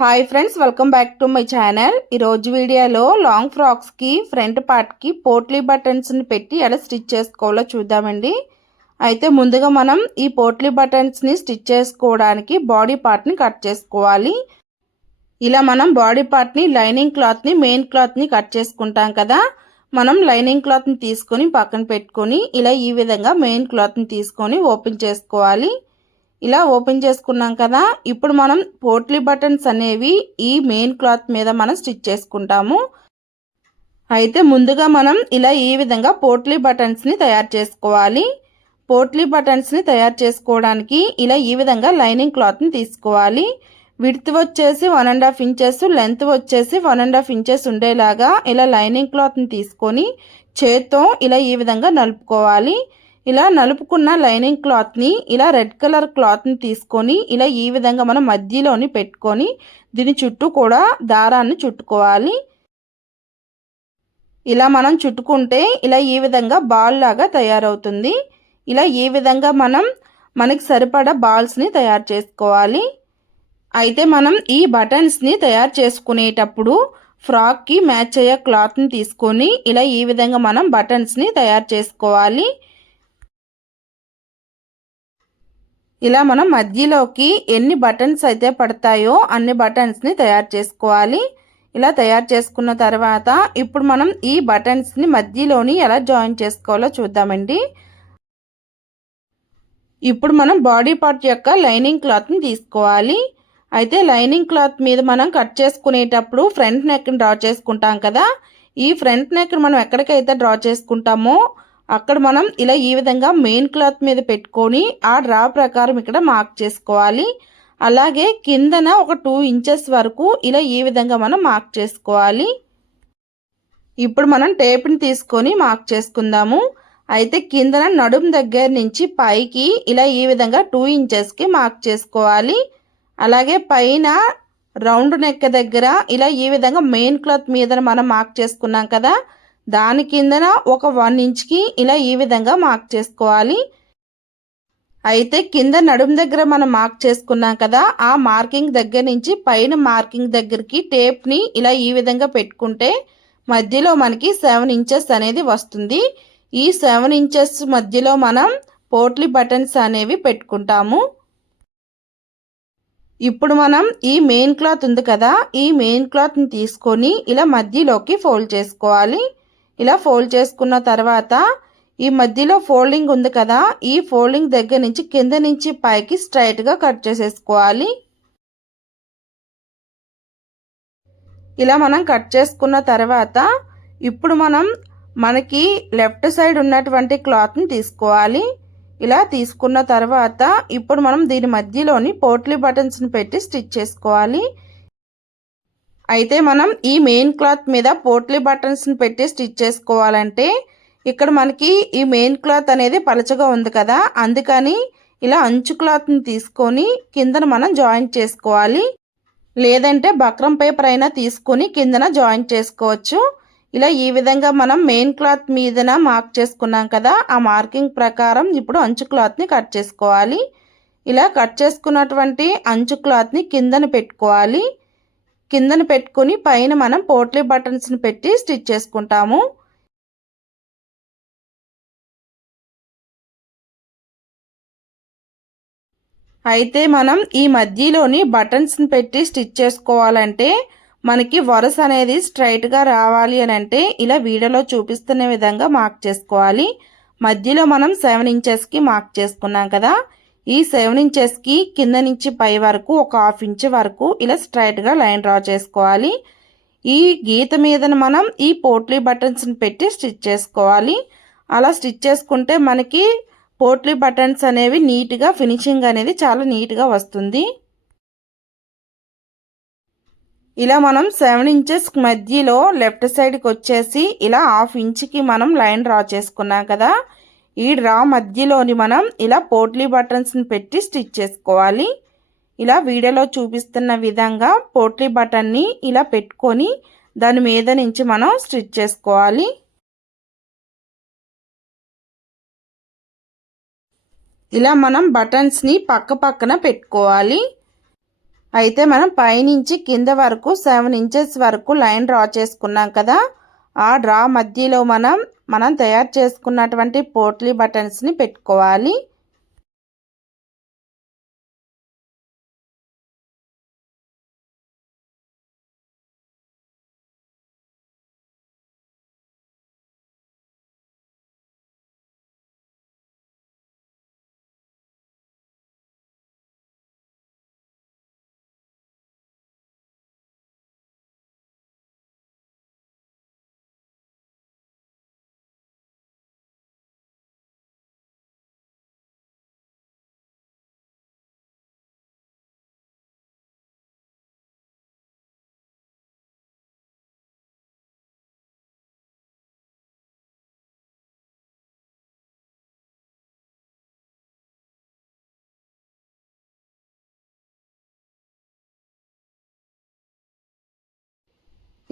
Hi friends, welcome back to my channel. ఈరోజు వీడియోలో long ఫ్రాక్స్కి front పార్ట్కి పోట్లీ బటన్స్ని పెట్టి ఎలా స్టిచ్ చేసుకోవాలో చూద్దామండి. అయితే ముందుగా మనం ఈ పోట్లీ బటన్స్ని స్టిచ్ చేసుకోవడానికి బాడీ పార్ట్ని కట్ చేసుకోవాలి. ఇలా మనం బాడీ పార్ట్ని లైనింగ్ క్లాత్ని మెయిన్ క్లాత్ని కట్ చేసుకుంటాం కదా. మనం లైనింగ్ క్లాత్ని తీసుకొని పక్కన పెట్టుకొని ఇలా ఈ విధంగా మెయిన్ క్లాత్ని తీసుకొని ఓపెన్ చేసుకోవాలి. ఇలా ఓపెన్ చేసుకున్నాం కదా. ఇప్పుడు మనం పోట్లీ బటన్స్ అనేవి ఈ మెయిన్ క్లాత్ మీద మనం స్టిచ్ చేసుకుంటాము. అయితే ముందుగా మనం ఇలా ఈ విధంగా పోట్లీ బటన్స్ని తయారు చేసుకోవాలి. పోట్లీ బటన్స్ని తయారు చేసుకోవడానికి ఇలా ఈ విధంగా లైనింగ్ క్లాత్ని తీసుకోవాలి. విడ్త్ వచ్చేసి 1.5 ఇంచెస్, లెంత్ వచ్చేసి 1.5 ఇంచెస్ ఉండేలాగా ఇలా లైనింగ్ క్లాత్ని తీసుకొని చేత్తో ఇలా ఈ విధంగా నలుపుకోవాలి. ఇలా నలుపుకున్న లైనింగ్ క్లాత్ని ఇలా రెడ్ కలర్ క్లాత్ని తీసుకొని ఇలా ఈ విధంగా మనం మధ్యలోని పెట్టుకొని దీని చుట్టూ కూడా దారాన్ని చుట్టుకోవాలి. ఇలా మనం చుట్టుకుంటే ఇలా ఈ విధంగా బాల్ లాగా తయారవుతుంది. ఇలా ఈ విధంగా మనకి సరిపడా బాల్స్ని తయారు చేసుకోవాలి. అయితే మనం ఈ బటన్స్ని తయారు చేసుకునేటప్పుడు ఫ్రాక్కి మ్యాచ్ అయ్యే క్లాత్ని తీసుకొని ఇలా ఈ విధంగా మనం బటన్స్ని తయారు చేసుకోవాలి. ఇలా మనం మధ్యలోకి ఎన్ని బటన్స్ అయితే పడతాయో అన్ని బటన్స్ని తయారు చేసుకోవాలి. ఇలా తయారు చేసుకున్న తర్వాత ఇప్పుడు మనం ఈ బటన్స్ని మధ్యలోని ఎలా జాయిన్ చేసుకోవాలో చూద్దామండి. ఇప్పుడు మనం బాడీ పార్ట్ యొక్క లైనింగ్ క్లాత్ని తీసుకోవాలి. అయితే లైనింగ్ క్లాత్ మీద మనం కట్ చేసుకునేటప్పుడు ఫ్రంట్ నెక్ని డ్రా చేసుకుంటాం కదా. ఈ ఫ్రంట్ నెక్ని మనం ఎక్కడికైతే డ్రా చేసుకుంటామో అక్కడ మనం ఇలా ఈ విధంగా మెయిన్ క్లాత్ మీద పెట్టుకొని ఆ డ్రా ప్రకారం ఇక్కడ మార్క్ చేసుకోవాలి. అలాగే కిందన ఒక 2 ఇంచెస్ వరకు ఇలా ఈ విధంగా మనం మార్క్ చేసుకోవాలి. ఇప్పుడు మనం టేప్ని తీసుకొని మార్క్ చేసుకుందాము. అయితే కిందన నడుం దగ్గర నుంచి పైకి ఇలా ఈ విధంగా 2 ఇంచెస్కి మార్క్ చేసుకోవాలి. అలాగే పైన రౌండ్ నెక్ దగ్గర ఇలా ఈ విధంగా మెయిన్ క్లాత్ మీద మనం మార్క్ చేసుకున్నాం కదా, దాని కిందన ఒక 1 ఇంచ్కి ఇలా ఈ విధంగా మార్క్ చేసుకోవాలి. అయితే కింద నడుం దగ్గర మనం మార్క్ చేసుకున్నాం కదా, ఆ మార్కింగ్ దగ్గర నుంచి పైన మార్కింగ్ దగ్గరికి టేప్ని ఇలా ఈ విధంగా పెట్టుకుంటే మధ్యలో మనకి 7 ఇంచెస్ అనేది వస్తుంది. ఈ 7 ఇంచెస్ మధ్యలో మనం పోట్లీ బటన్స్ అనేవి పెట్టుకుంటాము. ఇప్పుడు మనం ఈ మెయిన్ క్లాత్ ఉంది కదా, ఈ మెయిన్ క్లాత్ని తీసుకొని ఇలా మధ్యలోకి ఫోల్డ్ చేసుకోవాలి. ఇలా ఫోల్డ్ చేసుకున్న తర్వాత ఈ మధ్యలో ఫోల్డింగ్ ఉంది కదా, ఈ ఫోల్డింగ్ దగ్గర నుంచి కింద నుంచి పైకి స్ట్రైట్గా కట్ చేసేసుకోవాలి. ఇలా మనం కట్ చేసుకున్న తర్వాత ఇప్పుడు మనకి లెఫ్ట్ సైడ్ ఉన్నటువంటి క్లాత్ని తీసుకోవాలి. ఇలా తీసుకున్న తర్వాత ఇప్పుడు మనం దీని మధ్యలోని పోట్లీ బటన్స్ని పెట్టి స్టిచ్ చేసుకోవాలి. అయితే మనం ఈ మెయిన్ క్లాత్ మీద పోట్లీ బటన్స్ని పెట్టి స్టిచ్ చేసుకోవాలంటే ఇక్కడ మనకి ఈ మెయిన్ క్లాత్ అనేది పలచగా ఉంది కదా, అందుకని ఇలా అంచు క్లాత్ని తీసుకొని కిందన మనం జాయింట్ చేసుకోవాలి. లేదంటే బక్రం పేపర్ అయినా తీసుకొని కిందన జాయింట్ చేసుకోవచ్చు. ఇలా ఈ విధంగా మనం మెయిన్ క్లాత్ మీదన మార్క్ చేసుకున్నాం కదా, ఆ మార్కింగ్ ప్రకారం ఇప్పుడు అంచు క్లాత్ని కట్ చేసుకోవాలి. ఇలా కట్ చేసుకున్నటువంటి అంచు క్లాత్ని కిందన పెట్టుకోవాలి. కిందన పెట్టుకొని పైన మనం పోట్లీ బటన్స్ని పెట్టి స్టిచ్ చేసుకుంటాము. అయితే మనం ఈ మధ్యలోని బటన్స్ని పెట్టి స్టిచ్ చేసుకోవాలంటే మనకి వరుస అనేది స్ట్రైట్గా రావాలి అని అంటే ఇలా వీడియోలో చూపిస్తున్న విధంగా మార్క్ చేసుకోవాలి. మధ్యలో మనం 7 ఇంచెస్కి మార్క్ చేసుకున్నాం కదా, ఈ 7 ఇంచెస్కి కింద నుంచి పై వరకు ఒక 1/2 ఇంచ్ వరకు ఇలా స్ట్రైట్గా లైన్ డ్రా చేసుకోవాలి. ఈ గీత మీద మనం ఈ పోట్లీ బటన్స్ని పెట్టి స్టిచ్ చేసుకోవాలి. అలా స్టిచ్ చేసుకుంటే మనకి పోట్లీ బటన్స్ అనేవి నీట్గా ఫినిషింగ్ అనేది చాలా నీట్గా వస్తుంది. ఇలా మనం 7 ఇంచెస్ మధ్యలో లెఫ్ట్ సైడ్కి వచ్చేసి ఇలా 1/2 ఇంచ్కి మనం లైన్ డ్రా చేసుకున్నాం కదా, ఈ డ్రా మధ్యలోని మనం ఇలా పోట్లీ బటన్స్ని పెట్టి స్టిచ్ చేసుకోవాలి. ఇలా వీడియోలో చూపిస్తున్న విధంగా పోట్లీ బటన్ని ఇలా పెట్టుకొని దాని మీద నుంచి మనం స్టిచ్ చేసుకోవాలి. ఇలా మనం బటన్స్ని పక్క పక్కన పెట్టుకోవాలి. అయితే మనం పైనుంచి కింద వరకు 7 ఇంచెస్ వరకు లైన్ డ్రా చేసుకున్నాం కదా, ఆ డ్రా మధ్యలో మనం తయారు చేసుకున్నటువంటి పోట్లీ బటన్స్ని పెట్టుకోవాలి.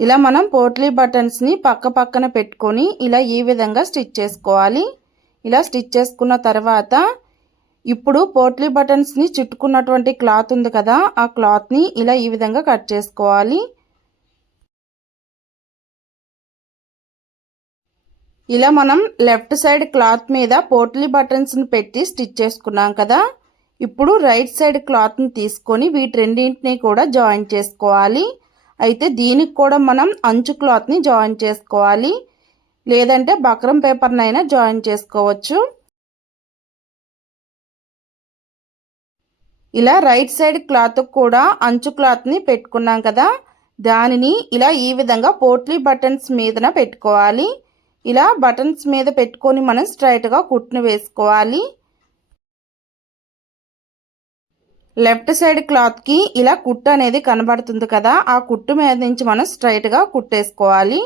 ఇలా మనం పోట్లీ బటన్స్ని పక్క పక్కన పెట్టుకొని ఇలా ఈ విధంగా స్టిచ్ చేసుకోవాలి. ఇలా స్టిచ్ చేసుకున్న తర్వాత ఇప్పుడు పోట్లీ బటన్స్ని చుట్టుకున్నటువంటి క్లాత్ ఉంది కదా, ఆ క్లాత్ని ఇలా ఈ విధంగా కట్ చేసుకోవాలి. ఇలా మనం లెఫ్ట్ సైడ్ క్లాత్ మీద పోట్లీ బటన్స్ని పెట్టి స్టిచ్ చేసుకున్నాం కదా, ఇప్పుడు రైట్ సైడ్ క్లాత్ని తీసుకొని వీటి రెండింటిని కూడా జాయిన్ చేసుకోవాలి. అయితే దీనికి కూడా మనం అంచు క్లాత్ని జాయిన్ చేసుకోవాలి, లేదంటే బక్రం పేపర్నైనా జాయిన్ చేసుకోవచ్చు. ఇలా రైట్ సైడ్ క్లాత్ కూడా అంచు క్లాత్ని పెట్టుకున్నాం కదా, దానిని ఇలా ఈ విధంగా పోట్లీ బటన్స్ మీదన పెట్టుకోవాలి. ఇలా బటన్స్ మీద పెట్టుకొని మనం స్ట్రైట్గా కుట్టును వేసుకోవాలి. లెఫ్ట్ సైడ్ క్లాత్కి ఇలా కుట్టు అనేది కనబడుతుంది కదా, ఆ కుట్టు మీద నుంచి మనం స్ట్రైట్గా కుట్టేసుకోవాలి.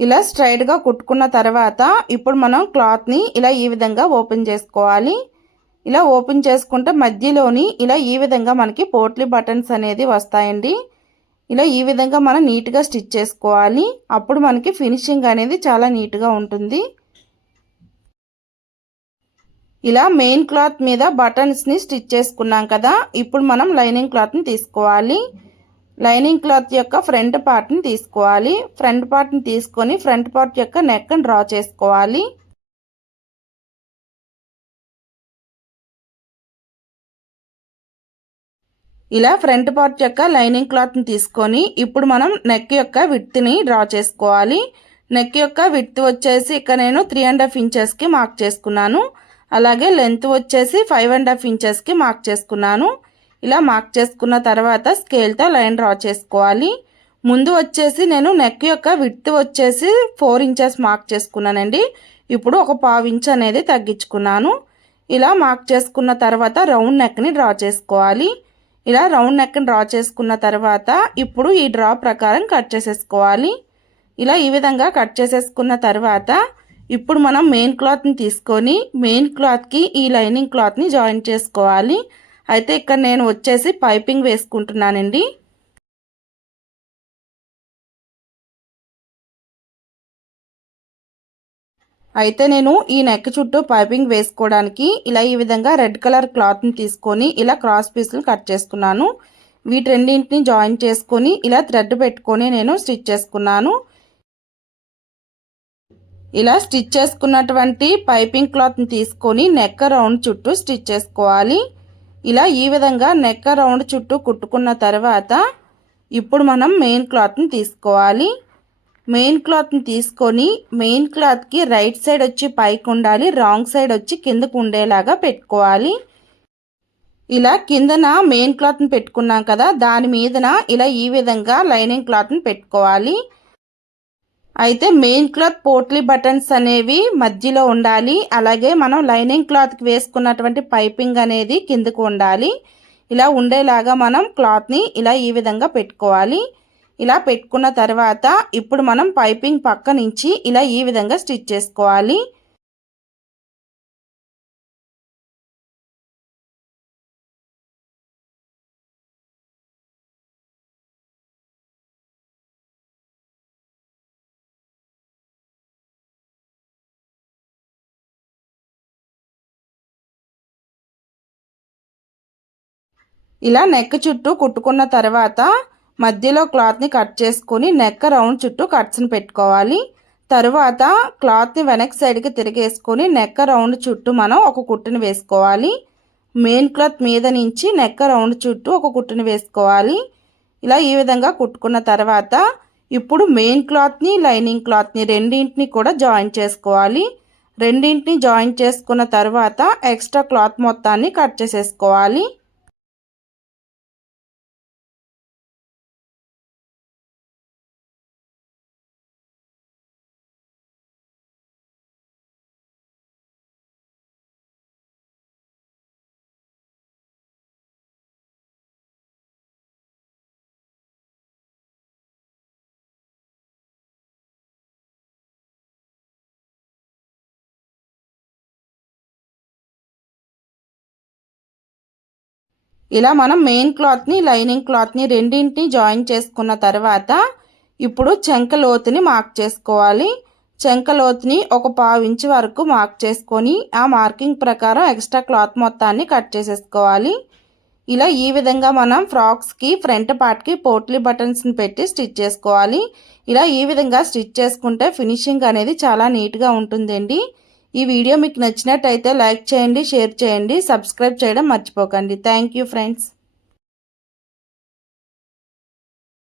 ఇలా స్ట్రైట్గా కుట్టుకున్న తర్వాత ఇప్పుడు మనం క్లాత్ని ఇలా ఈ విధంగా ఓపెన్ చేసుకోవాలి. ఇలా ఓపెన్ చేసుకుంటే మధ్యలోని ఇలా ఈ విధంగా మనకి పోట్లీ బటన్స్ అనేది వస్తాయండి. ఇలా ఈ విధంగా మనం నీట్గా స్టిచ్ చేసుకోవాలి, అప్పుడు మనకి ఫినిషింగ్ అనేది చాలా నీట్గా ఉంటుంది. ఇలా మెయిన్ క్లాత్ మీద బటన్స్ని స్టిచ్ చేసుకున్నాం కదా, ఇప్పుడు మనం లైనింగ్ క్లాత్ని తీసుకోవాలి. లైనింగ్ క్లాత్ యొక్క ఫ్రంట్ పార్ట్ని తీసుకోవాలి. ఫ్రంట్ పార్ట్ని తీసుకొని ఫ్రంట్ పార్ట్ యొక్క నెక్ని డ్రా చేసుకోవాలి. ఇలా ఫ్రంట్ పార్ట్ యొక్క లైనింగ్ క్లాత్ని తీసుకొని ఇప్పుడు మనం నెక్ యొక్క విడ్త్ని డ్రా చేసుకోవాలి. నెక్ యొక్క విడ్త్ వచ్చేసి ఇక్కడ నేను 3.5 ఇంచెస్కి మార్క్ చేసుకున్నాను. అలాగే లెంత్ వచ్చేసి 5.5 ఇంచెస్కి మార్క్ చేసుకున్నాను. ఇలా మార్క్ చేసుకున్న తర్వాత స్కేల్తో లైన్ డ్రా చేసుకోవాలి. ముందు వచ్చేసి నేను నెక్ యొక్క విడ్త్ వచ్చేసి 4 ఇంచెస్ మార్క్ చేసుకున్నానండి. ఇప్పుడు ఒక 1/4 ఇంచ్ అనేది తగ్గించుకున్నాను. ఇలా మార్క్ చేసుకున్న తర్వాత రౌండ్ నెక్ని డ్రా చేసుకోవాలి. ఇలా రౌండ్ నెక్ని డ్రా చేసుకున్న తర్వాత ఇప్పుడు ఈ డ్రా ప్రకారం కట్ చేసేసుకోవాలి. ఇలా ఈ విధంగా కట్ చేసేసుకున్న తర్వాత ఇప్పుడు మనం మెయిన్ క్లాత్ని తీసుకొని మెయిన్ క్లాత్కి ఈ లైనింగ్ క్లాత్ని జాయిన్ చేసుకోవాలి. అయితే ఇక్కడ నేను వచ్చేసి పైపింగ్ వేసుకుంటున్నానండి. అయితే నేను ఈ నెక్ చుట్టూ పైపింగ్ వేసుకోవడానికి ఇలా ఈ విధంగా రెడ్ కలర్ క్లాత్ని తీసుకొని ఇలా క్రాస్ పీస్లు కట్ చేసుకున్నాను. వీటి రెండింటిని జాయిన్ చేసుకొని ఇలా థ్రెడ్ పెట్టుకొని నేను స్టిచ్ చేసుకున్నాను. ఇలా స్టిచ్ చేసుకున్నటువంటి పైపింగ్ క్లాత్ని తీసుకొని నెక్ రౌండ్ చుట్టూ స్టిచ్ చేసుకోవాలి. ఇలా ఈ విధంగా నెక్ రౌండ్ చుట్టూ కుట్టుకున్న తర్వాత ఇప్పుడు మనం మెయిన్ క్లాత్ని తీసుకోవాలి. మెయిన్ క్లాత్ని తీసుకొని మెయిన్ క్లాత్కి రైట్ సైడ్ వచ్చి పైకి ఉండాలి, రాంగ్ సైడ్ వచ్చి కిందకు ఉండేలాగా పెట్టుకోవాలి. ఇలా కిందన మెయిన్ క్లాత్ని పెట్టుకున్నాం కదా, దాని మీదన ఇలా ఈ విధంగా లైనింగ్ క్లాత్ని పెట్టుకోవాలి. అయితే మెయిన్ క్లాత్ పోట్లీ బటన్స్ అనేవి మధ్యలో ఉండాలి, అలాగే మనం లైనింగ్ క్లాత్కి వేసుకున్నటువంటి పైపింగ్ అనేది కిందకు ఉండాలి. ఇలా ఉండేలాగా మనం క్లాత్ని ఇలా ఈ విధంగా పెట్టుకోవాలి. ఇలా పెట్టుకున్న తర్వాత ఇప్పుడు మనం పైపింగ్ పక్క నుంచి ఇలా ఈ విధంగా స్టిచ్ చేసుకోవాలి. ఇలా నెక్ చుట్టూ కుట్టుకున్న తర్వాత మధ్యలో క్లాత్ని కట్ చేసుకొని నెక్ రౌండ్ చుట్టూ కట్స్ని పెట్టుకోవాలి. తరువాత క్లాత్ని వెనక్ సైడ్కి తిరిగేసుకొని నెక్ రౌండ్ చుట్టూ మనం ఒక కుట్టుని వేసుకోవాలి. మెయిన్ క్లాత్ మీద నుంచి నెక్ రౌండ్ చుట్టూ ఒక కుట్టుని వేసుకోవాలి. ఇలా ఈ విధంగా కుట్టుకున్న తర్వాత ఇప్పుడు మెయిన్ క్లాత్ని లైనింగ్ క్లాత్ని రెండింటిని కూడా జాయిన్ చేసుకోవాలి. రెండింటిని జాయిన్ చేసుకున్న తర్వాత ఎక్స్ట్రా క్లాత్ మొత్తాన్ని కట్ చేసేసుకోవాలి. ఇలా మనం మెయిన్ క్లాత్ని లైనింగ్ క్లాత్ని రెండింటిని జాయిన్ చేసుకున్న తర్వాత ఇప్పుడు చెంక లోతుని మార్క్ చేసుకోవాలి. చెంక లోతుని ఒక 1/2 ఇంచ్ వరకు మార్క్ చేసుకొని ఆ మార్కింగ్ ప్రకారం ఎక్స్ట్రా క్లాత్ మొత్తాన్ని కట్ చేసేసుకోవాలి. ఇలా ఈ విధంగా మనం ఫ్రాక్స్కి ఫ్రంట్ పార్ట్కి పోట్లీ బటన్స్ని పెట్టి స్టిచ్ చేసుకోవాలి. ఇలా ఈ విధంగా స్టిచ్ చేసుకుంటే ఫినిషింగ్ అనేది చాలా నీట్గా ఉంటుందండి. ఈ వీడియో మీకు నచ్చినట్టయితే లైక్ చేయండి, షేర్ చేయండి, సబ్స్క్రైబ్ చేయడం మర్చిపోకండి. Thank you friends.